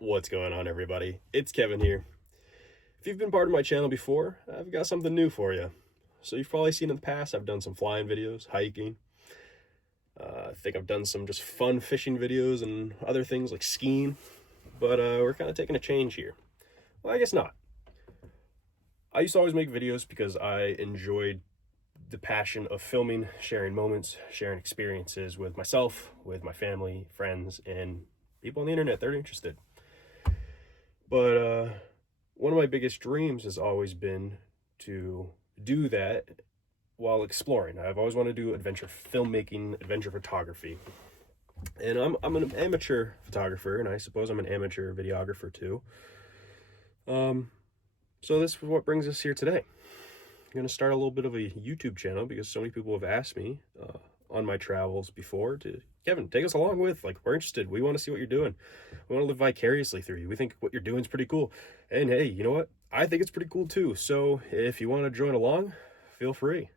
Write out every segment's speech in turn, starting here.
What's going on, everybody? It's Kevin here. If you've been part of my channel before, I've got something new for you. So you've probably seen in the past, I've done some flying videos, hiking. I think I've done some just fun fishing videos and other things like skiing. But we're kind of taking a change here. Well, I guess not. I used to always make videos because I enjoyed the passion of filming, sharing moments, sharing experiences with myself, with my family, friends, and people on the internet that are interested. But one of my biggest dreams has always been to do that while exploring. I've always wanted to do adventure filmmaking, adventure photography. And I'm an amateur photographer, and I suppose I'm an amateur videographer too. Um, so this is what brings us here today. I'm going to start a little bit of a YouTube channel because so many people have asked me on my travels before to, Kevin, take us along with, like, we're interested. We want to see what you're doing. We want to live vicariously through you. We think what you're doing is pretty cool. And hey, you know what? I think it's pretty cool too. So if you want to join along, feel free.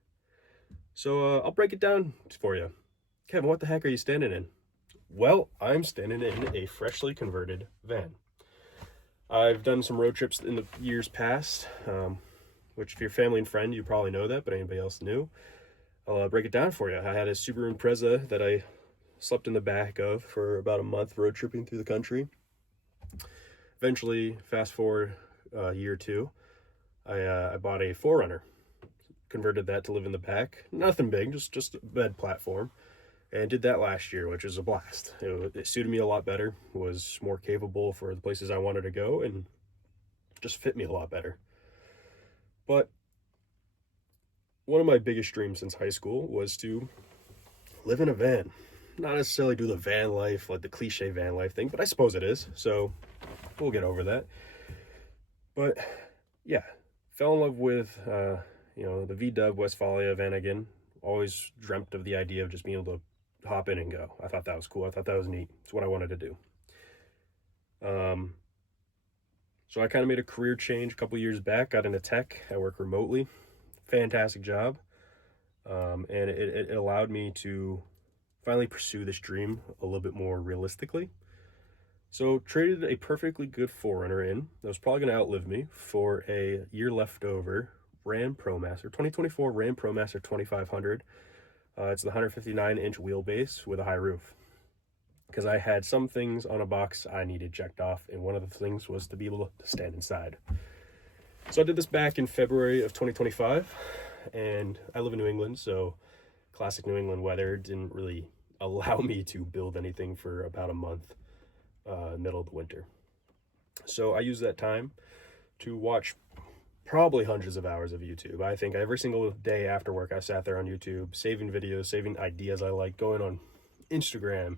So I'll break it down for you. Kevin, what the heck are you standing in? Well, I'm standing in a freshly converted van. I've done some road trips in the years past, which if you're family and friend, you probably know that, but anybody else new, I'll break it down for you. I had a Subaru Impreza that I slept in the back of for about a month road tripping through the country. Eventually, fast forward a year or two, I bought a 4Runner, converted that to live in the back. Nothing big, just a bed platform, and did that last year, which was a blast. It suited me a lot better, was more capable for the places I wanted to go, and just fit me a lot better. But one of my biggest dreams since high school was to live in a van. Not necessarily do the van life, like the cliche van life thing, but I suppose it is, so we'll get over that. But yeah, fell in love with the VW Westfalia van again. Always dreamt of the idea of just being able to hop in and go. I thought that was cool. I thought that was neat. It's what I wanted to do. So I kind of made a career change a couple years back, got into tech. I work remotely. Fantastic job. And it allowed me to finally pursue this dream a little bit more realistically. So traded a perfectly good 4Runner in that was probably going to outlive me for a year left over Ram ProMaster 2024 Ram ProMaster 2500. It's the 159-inch wheelbase with a high roof. Because I had some things on a box I needed checked off, and one of the things was to be able to stand inside. So I did this back in February of 2025, and I live in New England, so classic New England weather didn't really allow me to build anything for about a month, middle of the winter. So I used that time to watch probably hundreds of hours of YouTube. I think every single day after work, I sat there on YouTube, saving videos, saving ideas I like, going on Instagram,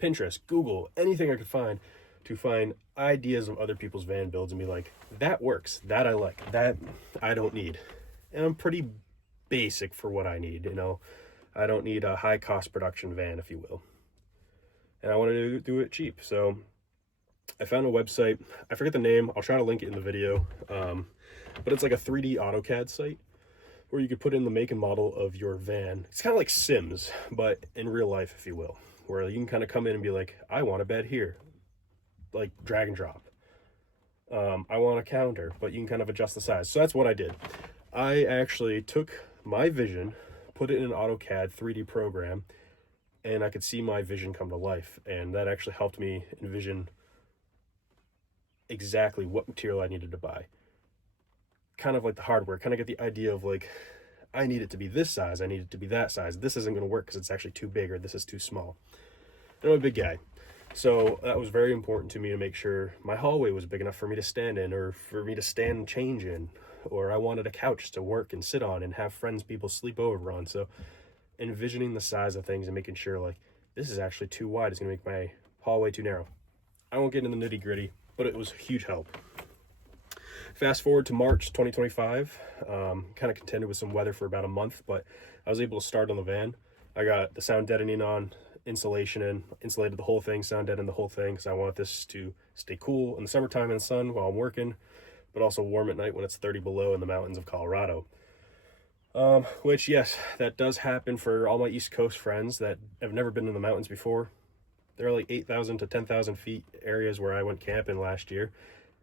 Pinterest, Google, anything I could find to find ideas of other people's van builds and be like, that works, that I like, that I don't need. And I'm pretty basic for what I need, I don't need a high cost production van, if you will. And I wanted to do it cheap. So I found a website. I forget the name. I'll try to link it in the video. But it's like a 3D AutoCAD site where you could put in the make and model of your van. It's kind of like Sims, but in real life, if you will, where you can kind of come in and be like, I want a bed here, like drag and drop. I want a counter, but you can kind of adjust the size. So that's what I did. I actually took my vision, put it in an AutoCAD 3D program, and I could see my vision come to life. And that actually helped me envision exactly what material I needed to buy. Kind of like the hardware, kind of get the idea of like, I need it to be this size, I need it to be that size. This isn't going to work because it's actually too big, or this is too small. And I'm a big guy. So that was very important to me to make sure my hallway was big enough for me to stand in, or for me to stand and change in, or I wanted a couch to work and sit on and have friends, people sleep over on. So envisioning the size of things and making sure like, this is actually too wide, it's going to make my hallway too narrow. I won't get into the nitty gritty, but it was a huge help. Fast forward to March 2025, kind of contended with some weather for about a month, but I was able to start on the van. I got the sound deadening on, insulation in, insulated the whole thing, sound deadened the whole thing, because I want this to stay cool in the summertime in the sun while I'm working, but also warm at night when it's 30 below in the mountains of Colorado. Which, yes, that does happen for all my East Coast friends that have never been in the mountains before. There are like 8,000 to 10,000 feet areas where I went camping last year,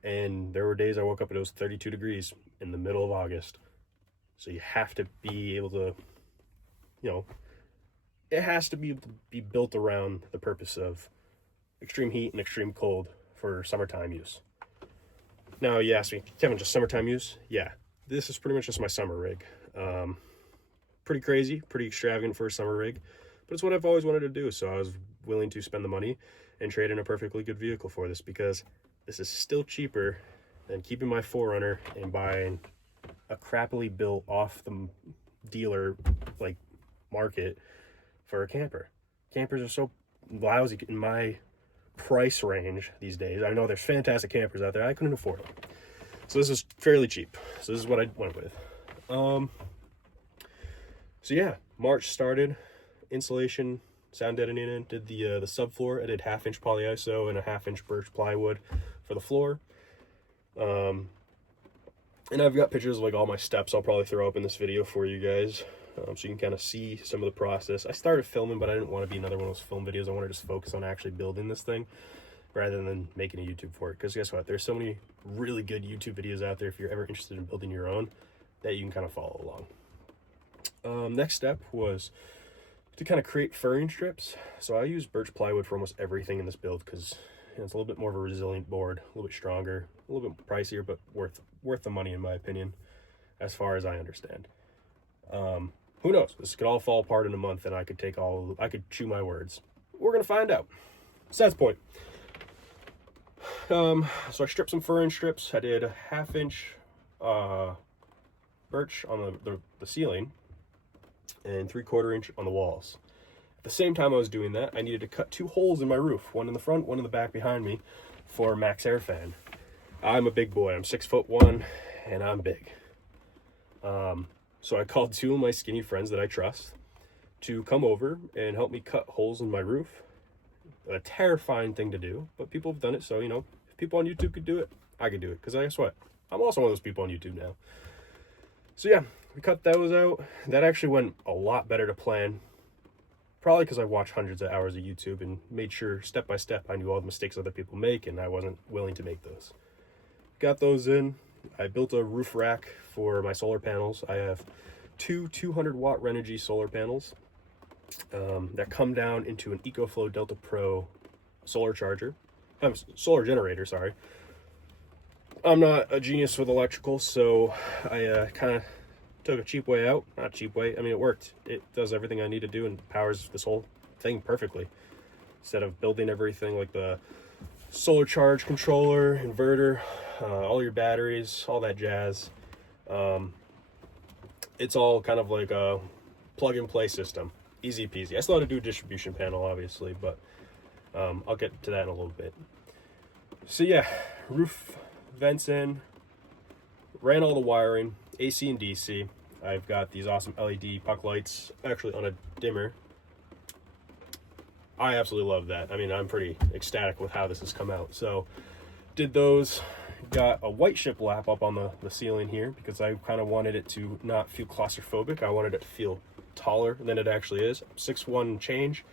and there were days I woke up and it was 32 degrees in the middle of August. So you have to be able to, it has to be built around the purpose of extreme heat and extreme cold for summertime use. Now, you ask me, Kevin, just summertime use? Yeah, this is pretty much just my summer rig. Pretty crazy, pretty extravagant for a summer rig, but it's what I've always wanted to do, so I was willing to spend the money and trade in a perfectly good vehicle for this, because this is still cheaper than keeping my 4Runner and buying a crappily built off the dealer like market for a camper. Campers are so lousy in my price range these days. I know there's fantastic campers out there. I couldn't afford them. So this is fairly cheap. So this is what I went with. So yeah, March started, insulation, sound deadening, did the subfloor. I did 1/2-inch polyiso and a 1/2-inch birch plywood for the floor. And I've got pictures of like all my steps I'll probably throw up in this video for you guys, so you can kind of see some of the process. I started filming, but I didn't want to be another one of those film videos. I want to just focus on actually building this thing rather than making a YouTube for it, because guess what, there's so many really good YouTube videos out there if you're ever interested in building your own that you can kind of follow along. Next step was to kind of create furring strips. So I use birch plywood for almost everything in this build, because it's a little bit more of a resilient board, a little bit stronger, a little bit pricier, but worth the money in my opinion, as far as I understand. Who knows? This could all fall apart in a month, and I could chew my words. We're gonna find out. So that's the point. So I stripped some furring strips. I did a 1/2-inch birch on the ceiling and 3/4 inch on the walls. At the same time I was doing that, I needed to cut 2 holes in my roof, one in the front, one in the back behind me, for a max air fan. I'm a big boy. I'm 6'1", and I'm big. So I called 2 of my skinny friends that I trust to come over and help me cut holes in my roof. A terrifying thing to do, but people have done it, so if people on YouTube could do it, I could do it, because guess what, I'm also one of those people on YouTube now. So yeah, we cut those out. That actually went a lot better to plan, probably because I watched hundreds of hours of YouTube and made sure step by step I knew all the mistakes other people make, and I wasn't willing to make those. Got those in. I built a roof rack for my solar panels. I have 2 200-watt Renogy solar panels that come down into an EcoFlow Delta Pro solar generator, sorry. I'm not a genius with electrical, so I kind of took a cheap way out. Not cheap way, I mean, it worked. It does everything I need to do and powers this whole thing perfectly. Instead of building everything like the solar charge controller, inverter, all your batteries, all that jazz. It's all kind of like a plug and play system. Easy peasy. I still had to do a distribution panel, obviously, but I'll get to that in a little bit. So yeah, roof vents in, ran all the wiring, AC and DC. I've got these awesome LED puck lights, actually on a dimmer. I absolutely love that. I mean, I'm pretty ecstatic with how this has come out. So did those, got a white shiplap up on the ceiling here, because I kind of wanted it to not feel claustrophobic. I wanted it to feel taller than it actually is. 6'1" change.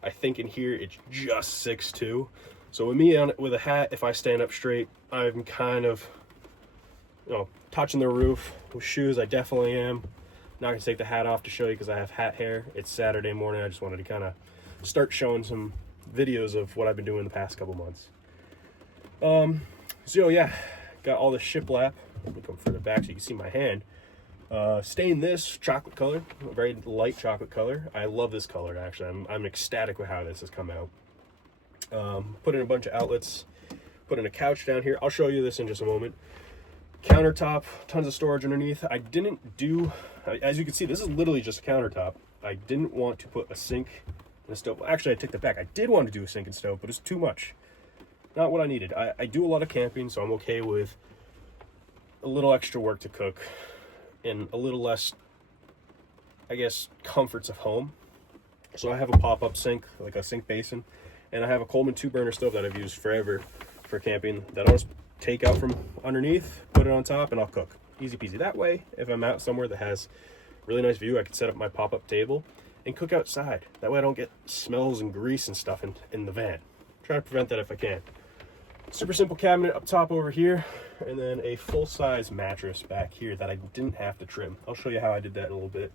I think in here it's just 6'2". So with me with a hat, if I stand up straight, I'm kind of, touching the roof. With shoes, I definitely am. Not gonna take the hat off to show you because I have hat hair. It's Saturday morning. I just wanted to kind of start showing some videos of what I've been doing the past couple months. So yeah, got all the shiplap. Let me come further back so you can see my hand. Stained this chocolate color, a very light chocolate color. I love this color, actually. I'm ecstatic with how this has come out. Put in a bunch of outlets, put in a couch down here. I'll show you this in just a moment. Countertop, tons of storage underneath. I didn't do, as you can see, this is literally just a countertop. I didn't want to put a sink and a stove. Well, actually, I take that back. I did want to do a sink and stove, but it's too much. Not what I needed. I do a lot of camping, so I'm okay with a little extra work to cook and a little less, I guess, comforts of home. So I have a pop-up sink, like a sink basin, and I have a Coleman 2-burner stove that I've used forever for camping that I'll just take out from underneath, put it on top, and I'll cook. Easy peasy. That way, if I'm out somewhere that has really nice view, I can set up my pop-up table and cook outside. That way I don't get smells and grease and stuff in the van. Try to prevent that if I can. Super simple cabinet up top over here, and then a full-size mattress back here that I didn't have to trim. I'll show you how I did that in a little bit.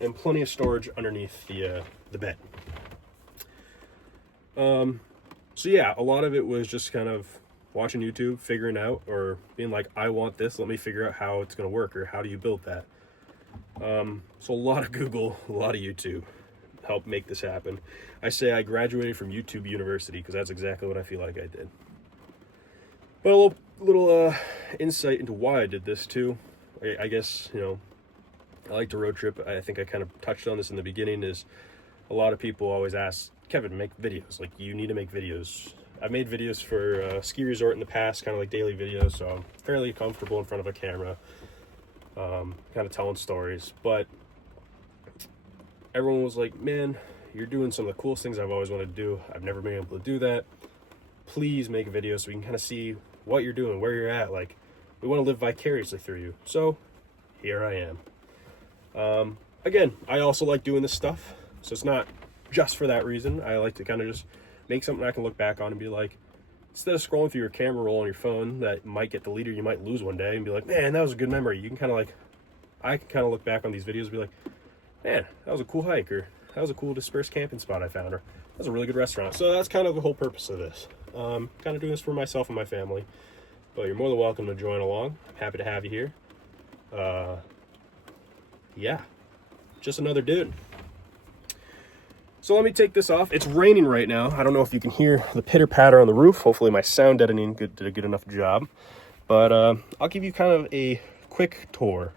And plenty of storage underneath the bed. So yeah, a lot of it was just kind of watching YouTube, figuring out, or being like, I want this, let me figure out how it's going to work, or how do you build that. So a lot of Google, a lot of YouTube helped make this happen. I say I graduated from YouTube University because that's exactly what I feel like I did. But a little insight into why I did this too. I guess, you know, I like to road trip. I think I kind of touched on this in the beginning, is a lot of people always ask, Kevin, make videos. Like, you need to make videos. I've made videos for a ski resort in the past, kind of like daily videos, so I'm fairly comfortable in front of a camera, kind of telling stories. But everyone was like, man, you're doing some of the coolest things I've always wanted to do. I've never been able to do that. Please make a video so we can kind of see what you're doing, where you're at. Like, we want to live vicariously through you. So here I am. Again, I also like doing this stuff, so it's not just for that reason. I like to kind of just make something I can look back on and be like, instead of scrolling through your camera roll on your phone that might get deleted, you might lose one day, and be like, man, that was a good memory. You can kind of like, I can kind of look back on these videos and be like, man, that was a cool hike, or that was a cool dispersed camping spot I found, or that was a really good restaurant. So that's kind of the whole purpose of this. Kind of doing this for myself and my family, but you're more than welcome to join along. I'm happy to have you here. Yeah, just another dude. So let me take this off. It's raining right now. I don't know if you can hear the pitter patter on the roof. Hopefully my sound editing did a good enough job. But I'll give you kind of a quick tour,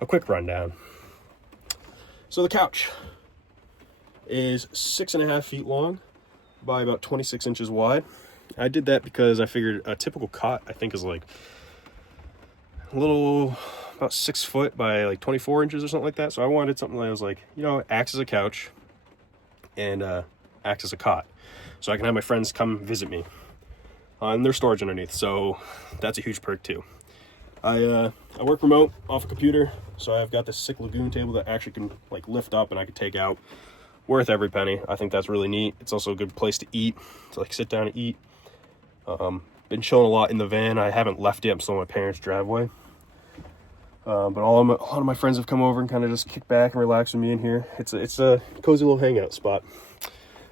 a quick rundown. So the couch is 6.5 feet long by about 26 inches wide. I did that because I figured a typical cot, I think, is like a little, about 6 foot by like 24 inches or something like that. So I wanted something that was like, you know, acts as a couch and acts as a cot, so I can have my friends come visit me. And there's storage underneath, so that's a huge perk too. I work remote off a computer, so I've got this sick Lagoon table that actually can like lift up and I can take out. Worth every penny. I think that's really neat. It's also a good place to eat, to like sit down and eat. Been chilling a lot in the van. I haven't left yet. I'm still in my parents' driveway. But a lot of my friends have come over and kind of just kick back and relax with me in here. It's a cozy little hangout spot.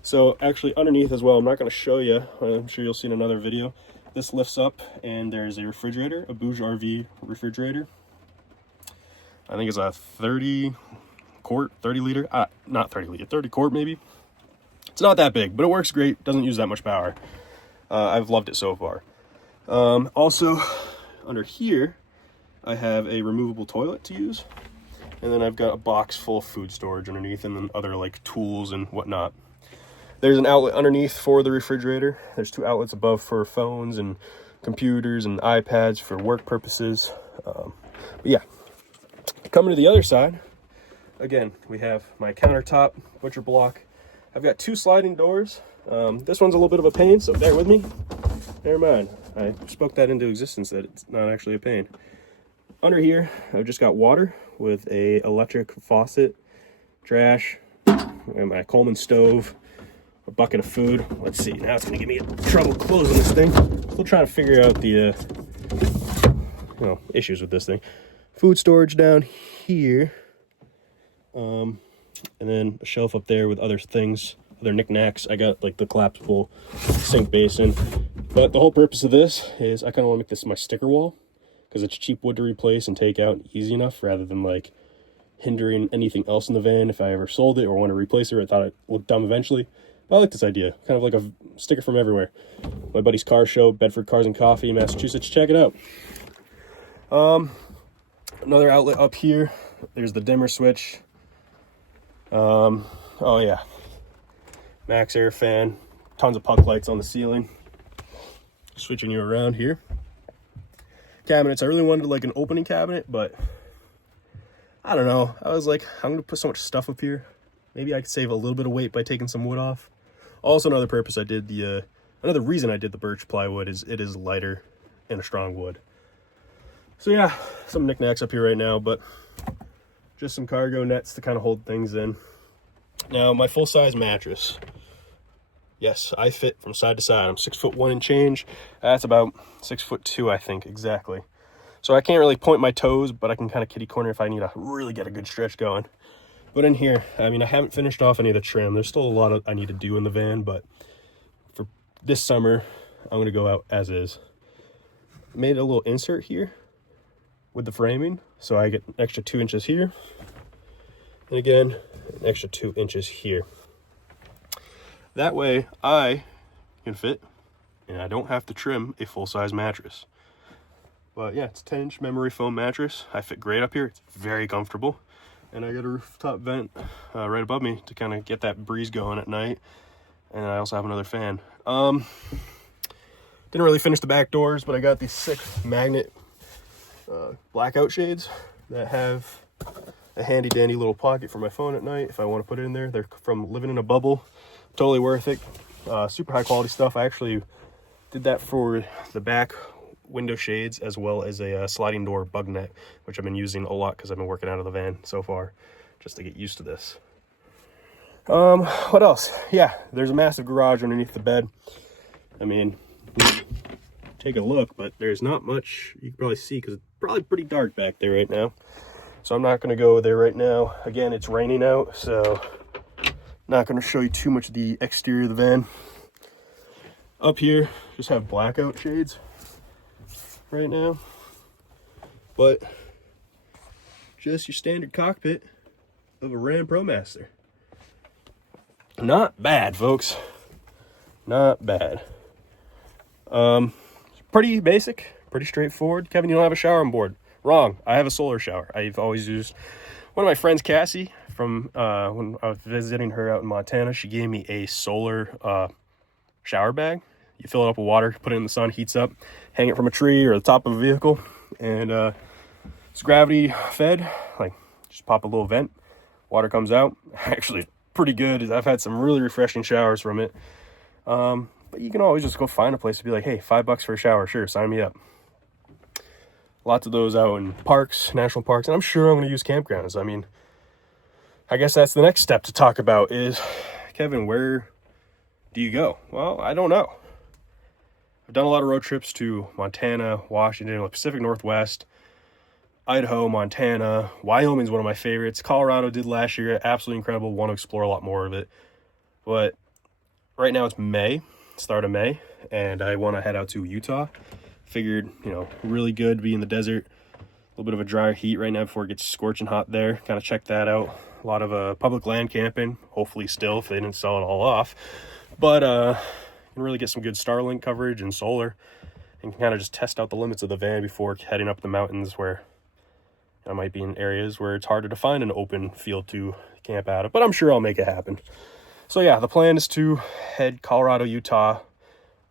So actually underneath as well, I'm not going to show you. I'm sure you'll see in another video. This lifts up and there's a refrigerator, a Bouge RV refrigerator. I think it's a 30 quart, 30 liter, not 30 liter, 30 quart maybe. It's not that big, but it works great. Doesn't use that much power. I've loved it so far. Also under here, I have a removable toilet to use. And then I've got a box full of food storage underneath, and then other like tools and whatnot. There's an outlet underneath for the refrigerator. There's 2 outlets above for phones and computers and iPads for work purposes. But yeah, coming to the other side, again, we have my countertop, butcher block. I've got 2 sliding doors. This one's a little bit of a pain, so bear with me. Never mind. I spoke that into existence that it's not actually a pain. Under here, I've just got water with a electric faucet, trash, and my Coleman stove, a bucket of food. Let's see, now it's gonna give me trouble closing this thing. Still trying to figure out the issues with this thing. Food storage down here, and then a shelf up there with other things, other knickknacks. I got like the collapsible sink basin, but the whole purpose of this is I kind of want to make this my sticker wall, because it's cheap wood to replace and take out easy enough, rather than like hindering anything else in the van if I ever sold it or want to replace it, or I thought it looked dumb eventually. But I like this idea, kind of like a sticker from everywhere. My buddy's car show, Bedford Cars and Coffee in Massachusetts, check it out. Another outlet up here, there's the dimmer switch. Oh yeah, Max Air fan, tons of puck lights on the ceiling. Switching you around here. Cabinets, I really wanted like an opening cabinet, but I don't know. I was like, I'm gonna put so much stuff up here. Maybe I could save a little bit of weight by taking some wood off. Also, another purpose I did another reason I did the birch plywood is it is lighter and a strong wood. So yeah, some knickknacks up here right now, but just some cargo nets to kind of hold things in. Now, my full-size mattress. Yes, I fit from side to side. I'm 6'1" and change. That's about 6'2", I think, exactly. So I can't really point my toes, but I can kind of kitty corner if I need to really get a good stretch going. But in here, I mean, I haven't finished off any of the trim. There's still a lot I need to do in the van, but for this summer, I'm going to go out as is. Made a little insert here with the framing, so I get an extra 2 inches here. And again, an extra 2 inches here. That way, I can fit, and I don't have to trim a full-size mattress. But yeah, it's a 10-inch memory foam mattress. I fit great up here. It's very comfortable. And I got a rooftop vent right above me to kind of get that breeze going at night. And I also have another fan. Didn't really finish the back doors, but I got these 6 magnet blackout shades that have a handy dandy little pocket for my phone at night if I want to put it in there. They're from Living in a Bubble. Totally worth it. Super high quality stuff. I actually did that for the back window shades as well as a sliding door bug net, which I've been using a lot because I've been working out of the van so far just to get used to this. What else? Yeah, there's a massive garage underneath the bed. I mean, take a look, but there's not much you can probably see because it's probably pretty dark back there right now. So I'm not going to go there right now. Again, it's raining out, so not going to show you too much of the exterior of the van. Up here, just have blackout shades right now, but just your standard cockpit of a Ram ProMaster. Not bad, folks. Not bad. Pretty basic, pretty straightforward. Kevin, you don't have a shower on board. Wrong. I have a solar shower. I've always used one of my friends, Cassie, from when I was visiting her out in Montana. She gave me a solar shower bag. You fill it up with water, put it in the sun, heats up, hang it from a tree or the top of a vehicle, and it's gravity fed. Like, just pop a little vent, water comes out. Actually, pretty good. I've had some really refreshing showers from it. But you can always just go find a place to be like, hey, $5 for a shower, sure, sign me up. Lots of those out in parks, national parks, and I'm sure I'm going to use campgrounds. I mean, I guess that's the next step to talk about is, Kevin, where do you go? Well, I don't know. I've done a lot of road trips to Montana, Washington, the Pacific Northwest, Idaho, Montana. Wyoming's one of my favorites. Colorado did last year. Absolutely incredible. Want to explore a lot more of it. But right now it's May, start of May, and I want to head out to Utah. Figured, really good to be in the desert. A little bit of a drier heat right now before it gets scorching hot there. Kind of check that out. A lot of public land camping, hopefully still, if they didn't sell it all off. But can really get some good Starlink coverage and solar, and kind of just test out the limits of the van before heading up the mountains where I might be in areas where it's harder to find an open field to camp out of, but I'm sure I'll make it happen. So yeah, the plan is to head Colorado, Utah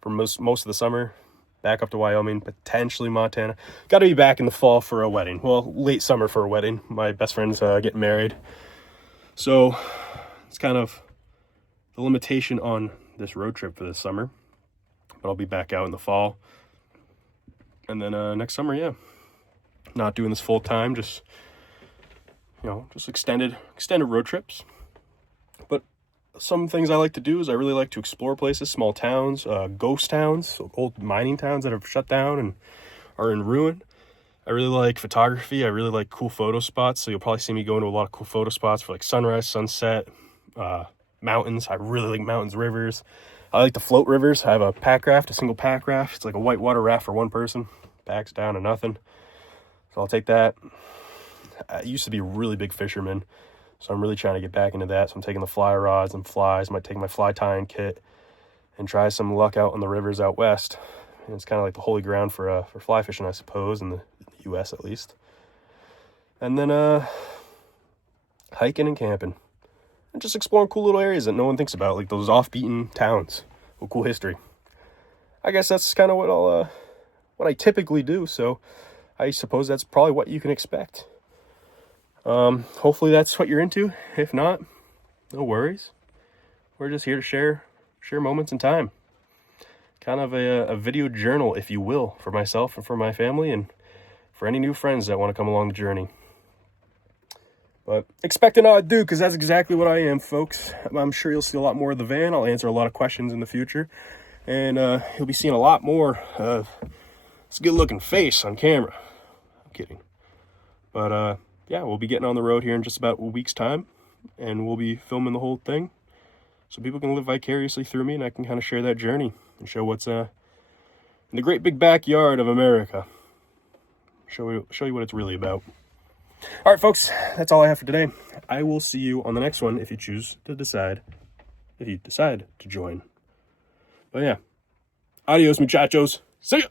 for most of the summer, back up to Wyoming, potentially Montana. Got to be back in the fall for a wedding. Well, late summer for a wedding. My best friend's getting married. So it's kind of the limitation on this road trip for this summer, but I'll be back out in the fall. And then next summer, yeah, not doing this full time, just just extended road trips. But some things I like to do is I really like to explore places, small towns, ghost towns, so old mining towns that have shut down and are in ruin. I really like photography. I really like cool photo spots, so you'll probably see me going to a lot of cool photo spots for like sunrise, sunset, mountains. I really like mountains, rivers. I like to float rivers. I have a pack raft, a single pack raft. It's like a whitewater raft for one person. Packs down to nothing. So I'll take that. I used to be a really big fisherman, so I'm really trying to get back into that. So I'm taking the fly rods and flies. Might take my fly tying kit and try some luck out on the rivers out west. And it's kind of like the holy ground for fly fishing, I suppose, in the U.S. at least. And then hiking and camping. And just exploring cool little areas that no one thinks about, like those off-beaten towns with cool history. I guess that's kind of what I typically do, so I suppose that's probably what you can expect. Hopefully that's what you're into. If not, no worries. We're just here to share moments in time. Kind of a video journal, if you will, for myself and for my family and for any new friends that want to come along the journey. But expect an odd dude, because that's exactly what I am, folks. I'm sure you'll see a lot more of the van. I'll answer a lot of questions in the future. And you'll be seeing a lot more of this good-looking face on camera. I'm kidding. But, yeah, we'll be getting on the road here in just about a week's time. And we'll be filming the whole thing. So people can live vicariously through me, and I can kind of share that journey and show what's in the great big backyard of America. Show you what it's really about. All right, folks, that's all I have for today. I will see you on the next one if you decide to join. But yeah, adios, muchachos. See ya.